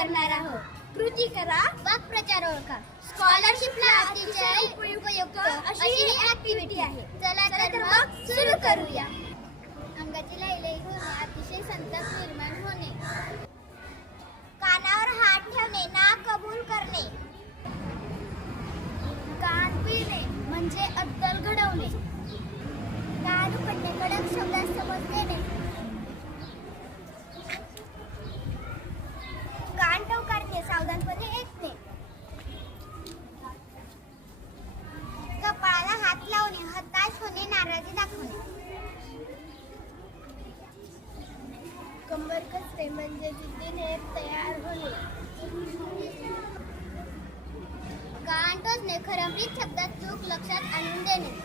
करणार आहोत. कृती करा वाक्प्रचार ओळखा. स्कॉलरशिपला अतिशय उपयुक्त अशी ही ऍक्टिव्हिटी आहे. चला तर मग सुरू करूया. होणे नाराजी दाखवणे. कंबर कसते म्हणजे जिद्दीने तयार होणे. कान टोचणे शब्दात चूक लक्षात आणून देणे.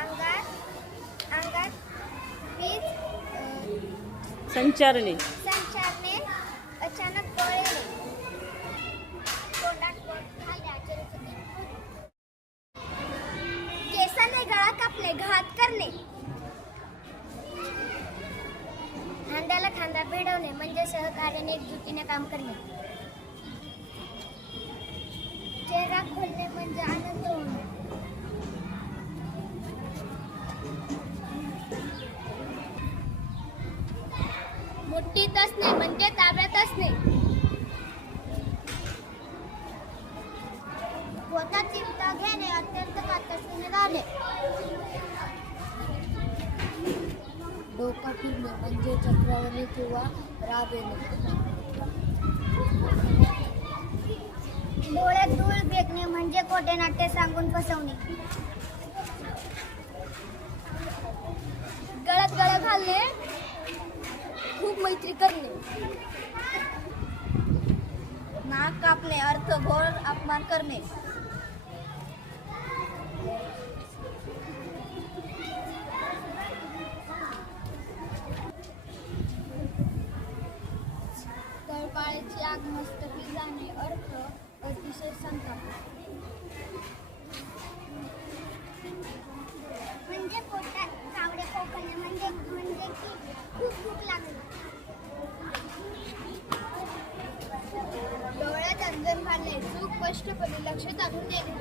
अंगात संचारणे. घात करणे. खांद्याला खांदा भिडवणे म्हणजे सहकार्याने एकजुटीने काम करणे. चेहरा खोलणे म्हणजे आनंद होणे. मुठीत असणे म्हणजे ताब्यात असणे. पोटात चिमटा घेणे अत्यंत कातरसीने राहणे. फिरणे म्हणजे चक्रवाणी किंवा राब येणे डोळ्यात धूळ फेकणे म्हणजे खोटे नाट्य सांगून फसवणे. गळ्यात गळा घालणे खूप मैत्री करणे. नाक कापणे अर्थ घोर अपमान करणे. तळपाळीची आग मस्तकी जाणे अर्थ अतिशय संताप म्हणजे पोटात चावडे खोकणे म्हणजे म्हणजे की खूप भूक लागली. डोळ्यात अंजन घालणे चूक स्पष्टपणे लक्षात आणून देणे